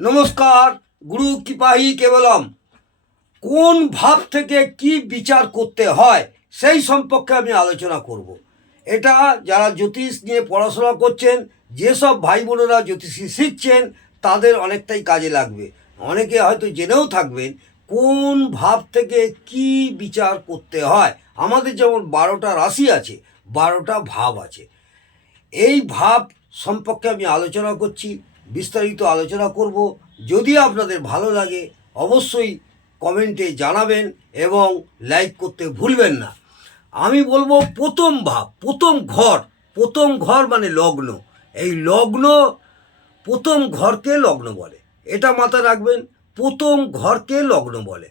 নমস্কার। গুরু কৃপাহি কেবলম। কোন ভাব থেকে কি বিচার করতে হয় সেই সম্পর্কে আমি আলোচনা করব। এটা যারা জ্যোতিষ নিয়ে পড়াশোনা করছেন, যেসব ভাই বোনেরা জ্যোতিষী শিখছেন, তাদের অনেকটাই কাজে লাগবে। অনেকে হয়তো জেনেও থাকবেন কোন ভাব থেকে কি বিচার করতে হয়। আমাদের যেমন 12টা রাশি আছে, 12টা ভাব আছে। এই ভাব সম্পর্কে আমি আলোচনা করছি, বিস্তারিত আলোচনা করব। যদি আপনাদের ভালো লাগে অবশ্যই কমেন্টে জানাবেন এবং লাইক করতে ভুলবেন না। আমি বলবো প্রথম ভাব, প্রথম ঘর মানে লগ্ন। এই লগ্ন, প্রথম ঘরকে লগ্ন বলে, এটা মাথায় রাখবেন। প্রথম ঘরকে লগ্ন বলে।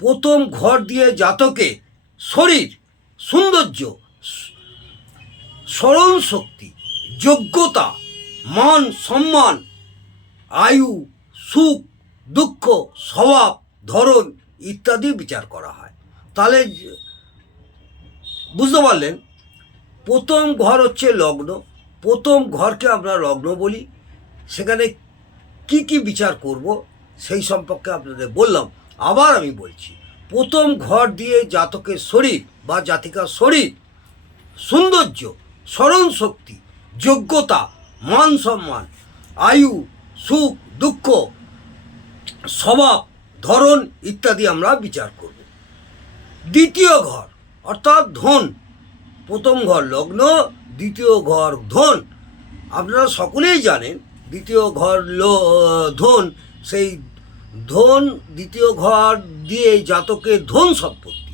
প্রথম ঘর দিয়ে জাতকে শরীর, সৌন্দর্য, স্মরণ শক্তি, যোগ্যতা, মান সম্মান, আয়ু, সুখ দুঃখ, স্বভাব, ধরন ইত্যাদি বিচার করা হয়। তাহলে বুঝতে পারলেন, প্রথম ঘর হচ্ছে লগ্ন। প্রথম ঘরকে আমরা লগ্ন বলি। সেখানে কি কি বিচার করব সেই সম্পর্কে আপনাদের বললাম। আবার আমি বলছি, প্রথম ঘর দিয়ে জাতকের শরীর বা জাতিকার শরীর, সৌন্দর্য, স্মরণ শক্তি, যোগ্যতা, মান সম্মান, আয়ু, সুখ দুঃখ, স্বভাব, ধরন ইত্যাদি আমরা বিচার করব। দ্বিতীয় ঘর অর্থাৎ ধন। প্রথম ঘর লগ্ন, দ্বিতীয় ঘর ধন। আপনারা সকলেই জানেন দ্বিতীয় ঘর ধন। সেই ধন, দ্বিতীয় ঘর দিয়ে জাতকের ধন সম্পত্তি,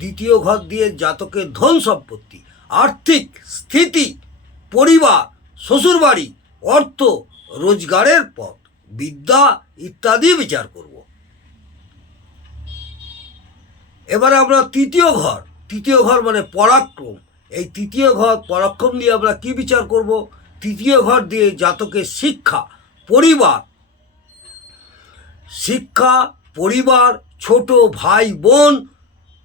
দ্বিতীয় ঘর দিয়ে জাতকের ধন সম্পত্তি, আর্থিক স্থিতি, পরিবার, শ্বশুরবাড়ি, অর্থ, রোজগারের পথ, বিদ্যা ইত্যাদি বিচার করব। এবারে আমরা তৃতীয় ঘর মানে পরাক্রম। এই তৃতীয় ঘর পরাক্রম দিয়ে আমরা কি বিচার করব? তৃতীয় ঘর দিয়ে জাতকের শিক্ষা, পরিবার, ছোট ভাই বোন,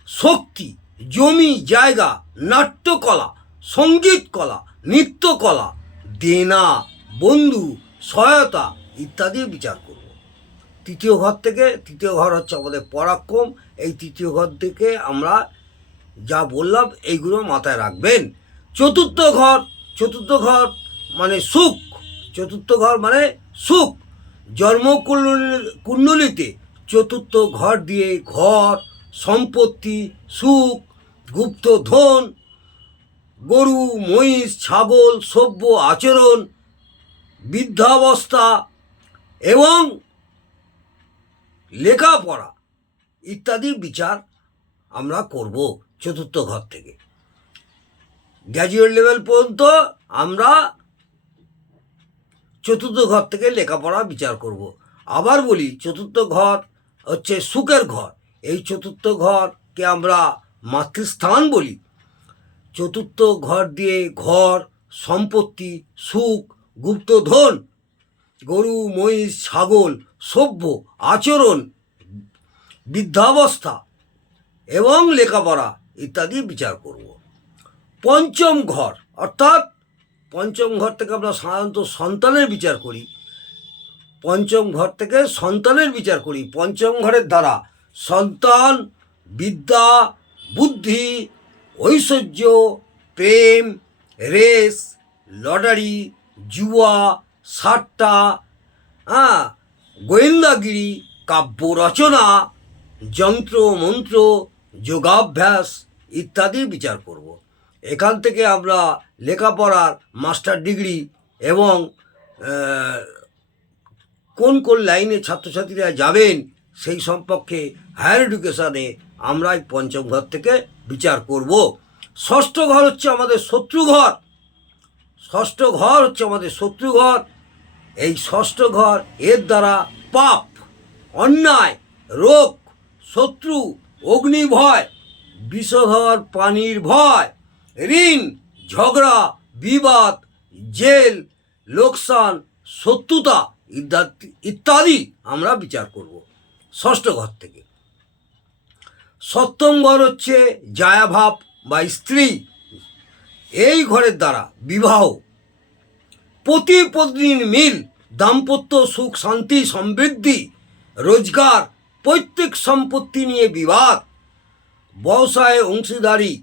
শক্তি, জমি জায়গা, নাট্যকলা, সঙ্গীত কলা, নৃত্যকলা, দেনা, বন্ধু, সহায়তা ইত্যাদি বিচার করব। তৃতীয় ঘর হচ্ছে আমাদের পরাক্রম। এই তৃতীয় ঘর থেকে আমরা যা বললাম এইগুলো মাথায় রাখবেন। চতুর্থ ঘর মানে সুখ। চতুর্থ ঘর মানে সুখ। জন্মকুণ্ডলিতে চতুর্থ ঘর দিয়ে ঘর, সম্পত্তি, সুখ, গুপ্ত ধন, গরু, মহিষ, ছাগল, সভ্য আচরণ, বৃদ্ধাবস্থা এবং লেখাপড়া ইত্যাদি বিচার আমরা করব। চতুর্থ ঘর থেকে গ্র্যাজুয়েট লেভেল পর্যন্ত আমরা চতুর্থ ঘর থেকে লেখাপড়া বিচার করব। আবার বলি, চতুর্থ ঘর হচ্ছে সুখের ঘর। এই চতুর্থ ঘরকে আমরা মাতৃস্থান বলি। চতুর্থ ঘর দিয়ে ঘর, সম্পত্তি, সুখ, গুপ্তধন, গরু, মহিষ, ছাগল, সভ্য আচরণ, বৃদ্ধাবস্থা এবং লেখাপড়া ইত্যাদি বিচার করব। পঞ্চম ঘর থেকে আমরা সাধারণত সন্তানের বিচার করি। পঞ্চম ঘরের দ্বারা সন্তান, বিদ্যা, বুদ্ধি, ঐশ্বর্য, প্রেম, রেস, লটারি, জুয়া, সাট্টা, গোয়েন্দাগিরি, কাব্য রচনা, যন্ত্র মন্ত্র, যোগাভ্যাস ইত্যাদি বিচার করব। এখান থেকে আমরা লেখাপড়ার মাস্টার ডিগ্রি এবং কোন লাইনে ছাত্রছাত্রীরা যাবেন সেই সম্পর্কে হায়ার এডুকেশানে আমরা এই পঞ্চম ঘর থেকে বিচার করব। ষষ্ঠ ঘর হচ্ছে আমাদের শত্রু ঘর। এই ষষ্ঠ ঘর, এর দ্বারা পাপ, অন্যায়, রোগ, শত্রু, অগ্নিভয়, বিষধর পানির ভয়, ঋণ, ঝগড়া, বিবাদ, জেল, লোকসান, শত্রুতা ইত্যাদি আমরা বিচার করব ষষ্ঠ ঘর থেকে। সপ্তম ঘর হচ্ছে জায়াভাব বা স্ত্রী। এই ঘরের দ্বারা বিবাহ, পতি পত্নীর মিল, দাম্পত্য সুখ শান্তি সমৃদ্ধি, রোজগার, পৈতৃক সম্পত্তি নিয়ে বিবাদ, ব্যবসায় অংশীদারি,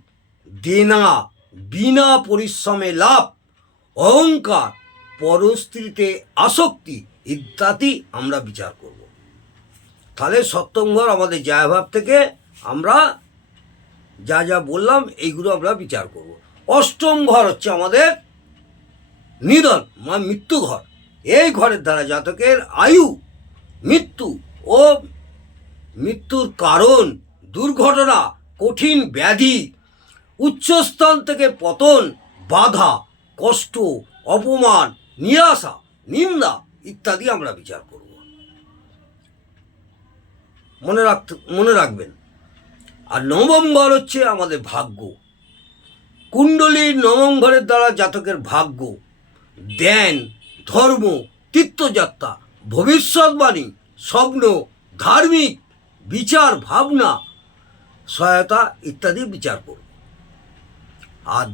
দেনা, বিনা পরিশ্রমে লাভ, অহংকার, পরস্ত্রীতে আসক্তি ইত্যাদি আমরা বিচার করব। তাহলে সপ্তম ঘর আমাদের জায়ভাব থেকে আমরা যা যা বললাম এইগুলো আমরা বিচার করব। অষ্টম ঘর হচ্ছে আমাদের নিধন বা মৃত্যু ঘর। এই ঘরের দ্বারা জাতকের আয়ু, মৃত্যু ও মৃত্যুর কারণ, দুর্ঘটনা, কঠিন ব্যাধি, উচ্চস্থান থেকে পতন, বাধা, কষ্ট, অপমান, নিরাশা, নিন্দা ইত্যাদি আমরা বিচার করব। মনে রাখবেন। আর নবম ঘর হচ্ছে আমাদের ভাগ্য। কুণ্ডলীর নবম ঘরের দ্বারা জাতকের ভাগ্য, ধ্যান, ধর্ম, তীর্থযাত্রা, ভবিষ্যৎবাণী, স্বপ্ন, ধার্মিক বিচার ভাবনা, সহায়তা ইত্যাদি বিচার করব। আর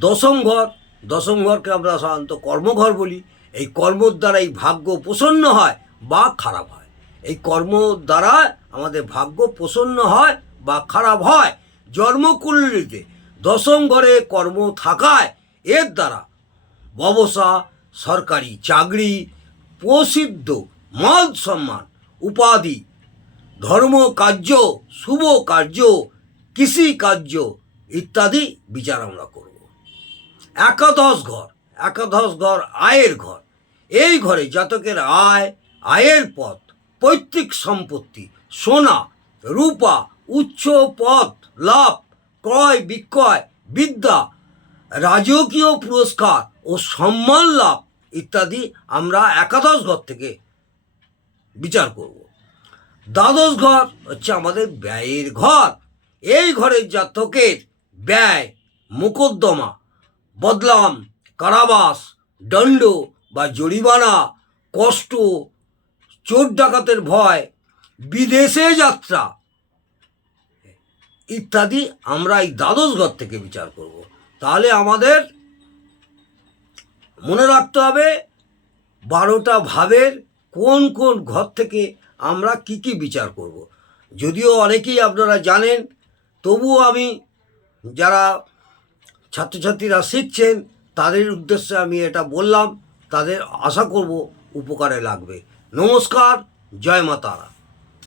দশম ঘরকে আমরা সাধারণত কর্মঘর বলি। এই কর্মর দ্বারা এই ভাগ্য প্রসন্ন হয় বা খারাপ হয়। এই কর্ম দ্বারা আমাদের ভাগ্য প্রসন্ন হয় বা খারাপ হয়। জন্মকুণ্ডলীতে দশম ঘরে কর্ম থাকায় এর দ্বারা ব্যবসা, সরকারি চাকরি, প্রসিদ্ধ, মান সম্মান, উপাধি, ধর্ম কার্য, শুভ কার্য, কৃষি কার্য ইত্যাদি বিচার আমরা করব। একাদশ ঘর আয়ের ঘর। এই ঘরে জাতকের আয়ের পথ, পৈতৃক সম্পত্তি, সোনা, রূপা, উচ্চ পদ লাভ, ক্রয় বিক্রয়, বিদ্যা, রাজকীয় পুরস্কার ও সম্মান লাভ ইত্যাদি আমরা একাদশ ঘর থেকে বিচার করব। দ্বাদশ ঘর হচ্ছে আমাদের ব্যয়ের ঘর। এই ঘরের জাতকের ব্যয়, মোকদ্দমা, বদলাম, কারাবাস, দণ্ড বা জরিমানা, কষ্ট, চোর ডাকাতের ভয়, বিদেশে যাত্রা ইত্যাদি আমরা এই দ্বাদশ ঘর থেকে বিচার করব। তাহলে আমাদের মনে রাখতে হবে 12টা ভাবের কোন কোন ঘর থেকে আমরা কি কি বিচার করব। যদিও অনেকেই আপনারা জানেন, তবুও আমি যারা ছাত্রছাত্রীরা শিখছেন তাদের উদ্দেশ্যে আমি এটা বললাম, তাদের আশা করব উপকারে লাগবে। নমস্কার, জয় মা তারা।